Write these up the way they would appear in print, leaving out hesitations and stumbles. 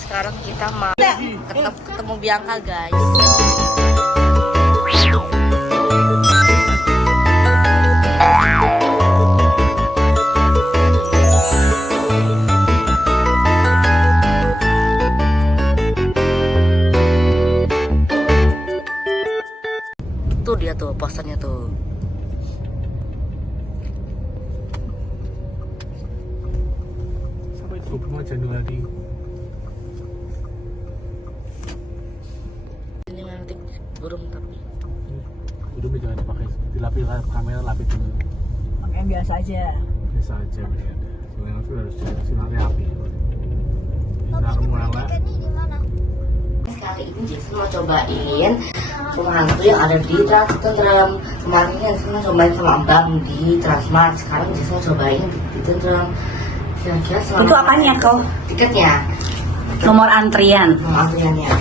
Guys, sekarang kita mau ketemu Bianca, guys. Tuh dia tuh posternya tuh. Sampai 25 Januari. Ini nanti burung tapi. Udah jangan dipakai, dilapis kamera, lapis dulu. Pakai yang biasa aja. Biasa aja. Soalnya harus sinarnya api. Sinar mulai. Kali ini Jason mau cobain rumah hantu yang ada di Trans Tentrem. Kemarin Jason mau cobain sama Bang di Transmart. Sekarang Jason mau cobain di Tentrem. Kira-kira selama Itu apanya kau? tiketnya, Nomor antrian. nomor antriannya.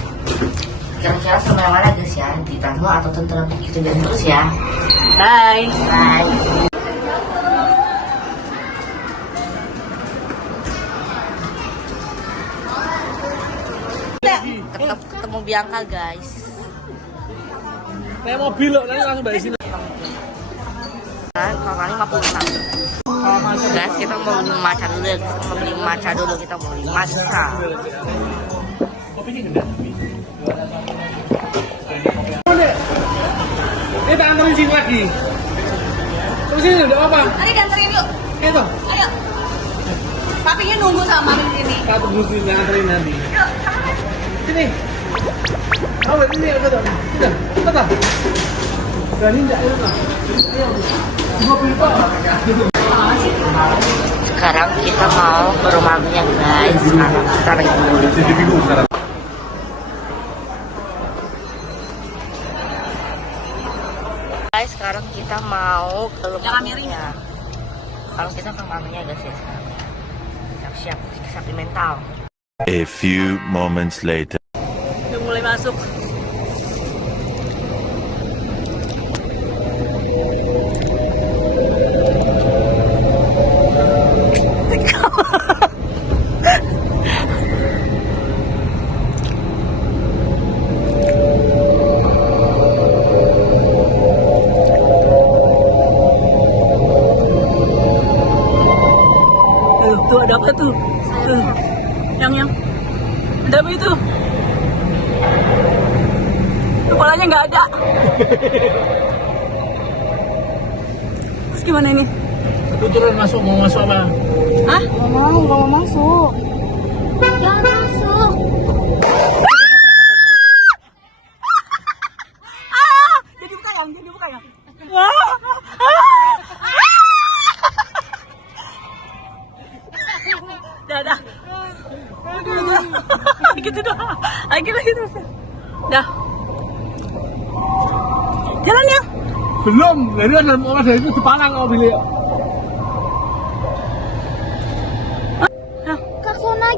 Kira-kira sama yang mana guys ya, di Transmart atau Tentrem? Kita jadi terus ya. Bye. Bye. Ketemu Bianca, guys. Kayak mobil loh, nanti langsung balik sini. Nah, kalau kali 56. Guys, kita mau beli matcha dulu. Kita mau beli matcha. Kopinya gede. Kita anterin sini lagi. Terus sini udah apa? Ayo dianterin yuk. Itu. Ayo. Papinya nunggu sama mami di sini. Kita tunggu sini anterin nanti. Sini. Oh, ini ada tuh. Sudah, cepat. Berani enggak itu lah. Ayo. 20 Pak. Sekarang kita mau ke rumahnya, guys. Sekarang kita lagi Jadi bingung sekarang. Guys, sekarang kita mau ke Jangan miring. rumahnya. Kalau kita ke rumahnya, guys ya sekarang. Siap-siap mental. A few moments later. Udah mulai masuk. Tuh ada apa tuh? Tuh. Yang ada apa itu? Kepalanya nggak ada. Terus gimana ini? Itu turun masuk, mau masuk apa? Hah? Nggak mau masuk. Jangan masuk. Jadi buka yang. Dah. Gitu doang. Lagi terus. Dah. Jalan ya. Belum, dari dalam orang dari itu dipalang kalau beli.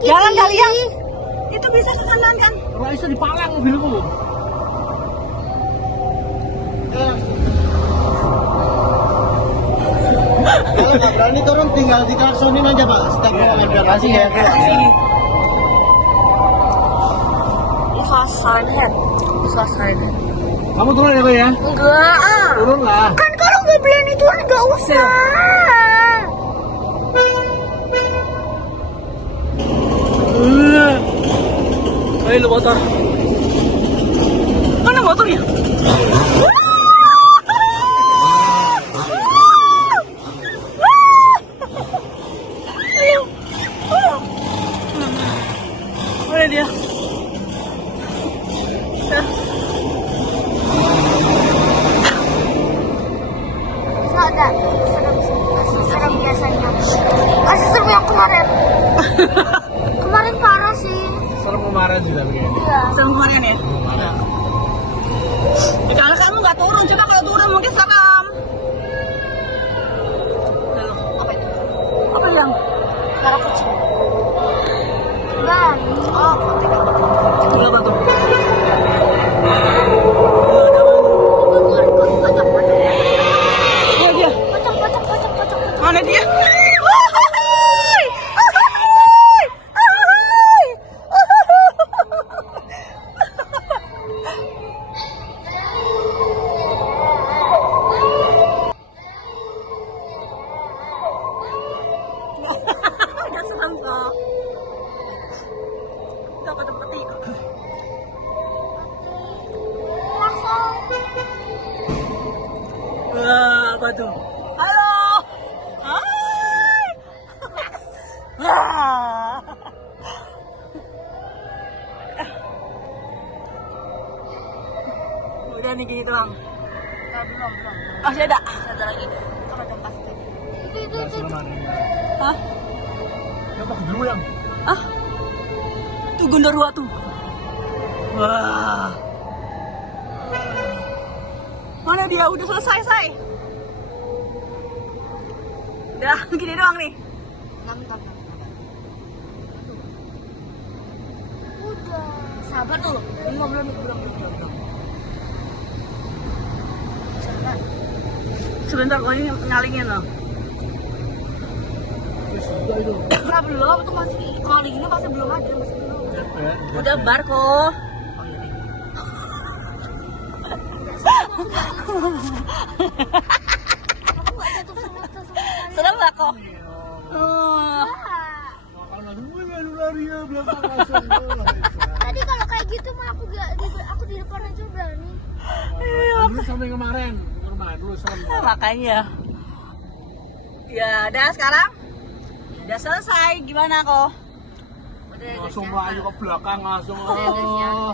Jalan kali ya. Itu bisa ke kanan kan? Kalau bisa dipalang mobilku. Kalau nggak berani turun tinggal diklaksonin aja Pak, setiap mau biar kasih ya. This was hard. Kamu turun ya, Pak ya? Enggak. Turun lah. Kan kalau nggak berani turun nggak usah. Ayo lu motor. Mana motornya? Mana dia? Serem biasanya. Masih serem yang kemarin. Kemarin parah sih. Serem kemarin juga begini. Iya. Serem kemarin ya? Ya, kalau kamu nggak turun, coba kalau turun mungkin serem. Apa itu? Apa yang? Suara kucing. Bang. Oh, Gila apa tuh? Oh dia. Mana dia? Ito ka pati. Langsung. Wah, apa tuh? Halo. Hai. Wah. Udah nih gini doang. Belum. Masih ada? Satu lagi. Itu ada pasti. Itu. Hah? Siapa dulu yang? Ah? Tuh genderuwo tuh. Wah. Mana dia? Udah selesai. Udah, gini doang nih. Enam. Udah. Sabar tuh. Belum. Sebentar, kok ini ngalingin loh. Nah, belum tuh masih. Kalau di gini masih belum ada, masih belum. Udah bar kok. Aku nggak jatuh sama Serem gak kok? Lari ya belakang langsung. Tadi kalau kayak gitu mah aku di depan aja berani. Dulu sampai kemarin, dulu serem. Makanya. Ya, udah sekarang. Udah selesai. Gimana kok? Langsung lari ke belakang langsung. Aku udah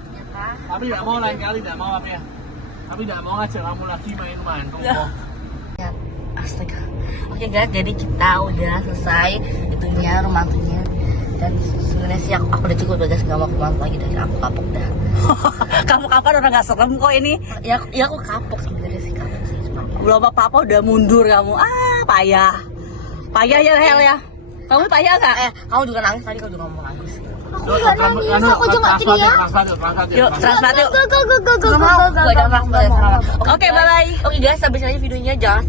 ternyata. Tapi nggak mau lain kali, nggak mau apa ya? Tapi nggak mau ngajak kamu lagi main-main. Ya. Ya, astaga. Oke guys, jadi kita udah selesai itunya rumah hantunya. Dan sebenarnya sih aku udah cukup guys, nggak mau kemana lagi dari aku kapok dah. Kamu kapan udah gak serem kok ini? Ya aku kapok sebenarnya sih kapok sih. Belum apa-apa udah mundur kamu. Ah, payah. Payah ya Hel ya. Kamu payah gak? Kamu juga nangis tadi, kamu juga ngomong nangis. Aku nggak nangis, aku cuma teriak. Yuk, transfer yuk. Go. Gak ada transfer. Oke, bye-bye. Oke guys, habis aja videonya jangan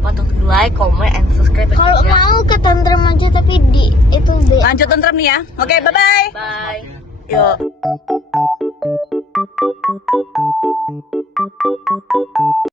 lupa untuk like, comment, and subscribe. Kalau mau ke tentrem aja tapi di itu deh. Lanjut tentrem nih ya. Oke, bye-bye. Bye. Yuk.